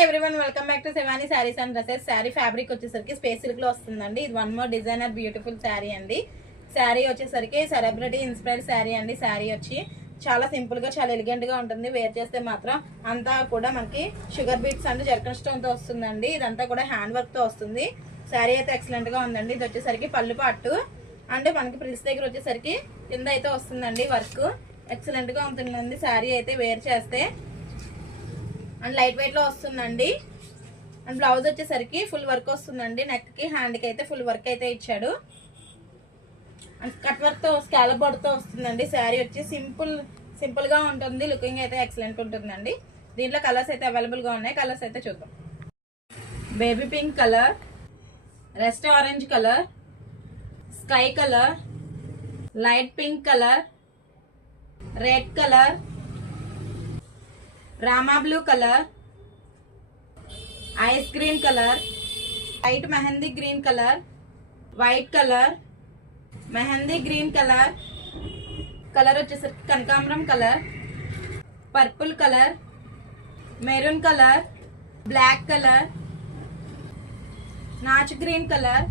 Hi everyone, welcome back to Shivani saris and dresses. Sari fabric వచ్చేసరికి space silk లో వస్తుందండి. ఇది one more designer beautiful sari అండి. శారీ వచ్చేసరికి సెలబ్రిటీ ఇన్స్పైర్డ్ శారీ అండి. శారీ వచ్చి చాలా సింపుల్ గా చాలా ఎలిగెంట్ గా ఉంటుంది. వేర్ చేస్తే మాత్రం అంతా కూడా మనకి షుగర్ బీట్స్ అంటే జర్కన్ స్టోన్ తో వస్తుందండి. ఇదంతా కూడా హ్యాండ్ వర్క్ తో వస్తుంది. శారీ అయితే ఎక్సలెంట్ గా ఉందండి. ఇది వచ్చేసరికి పళ్ళు పాటు అంటే మనకి ప్రిల్స్ దగ్గర వచ్చేసరికి కింద అయితే వస్తుందండి. వర్క్ ఎక్సలెంట్ గా ఉంటుందండి. శారీ అయితే వేర్ చేస్తే అండ్ లైట్ వెయిట్ లో వస్తుందండి. అండ్ బ్లౌజ్ వచ్చేసరికి ఫుల్ వర్క్ వస్తుందండి. నెక్ కి హ్యాండ్ కి అయితే ఫుల్ వర్క్ అయితే ఇచ్చాడు. అండ్ కట్ వర్క్ తో స్కాలప్ బోర్డర్ తో వస్తుందండి. శారీ వచ్చి సింపుల్ గా ఉంటుంది. లుకింగ్ అయితే ఎక్సలెంట్ ఉంటుందండి. దీంట్లో కలర్స్ అయితే అవైలబుల్ గా ఉన్నాయి. కలర్స్ అయితే చూద్దాం. Baby pink colour, rust orange colour, sky colour, light pink colour, red colour, Rama blue colour, ice green colour, light mehndi green colour, white colour, mehndi green colour, colour వచ్చేసరికి కనకాంబరం colour, purple colour, maroon colour, black colour, నాచ్ green colour,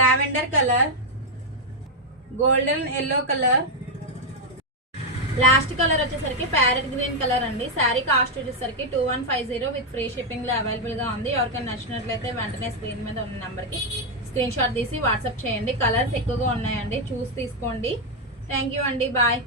lavender colour, golden yellow colour, last colour వచ్చేసరికి parrot green colour అండి. Sari cost వచ్చేసరికి 2150 with free shipping లో available గా ఉంది. ఎవరికైనా నచ్చినట్లయితే వెంటనే స్క్రీన్ మీద ఉన్న నెంబర్ కి స్క్రీన్ షాట్ తీసి వాట్సాప్ చేయండి. కలర్స్ ఎక్కువగా ఉన్నాయండి, చూసి తీసుకోండి. థ్యాంక్ యూ అండి, బాయ్.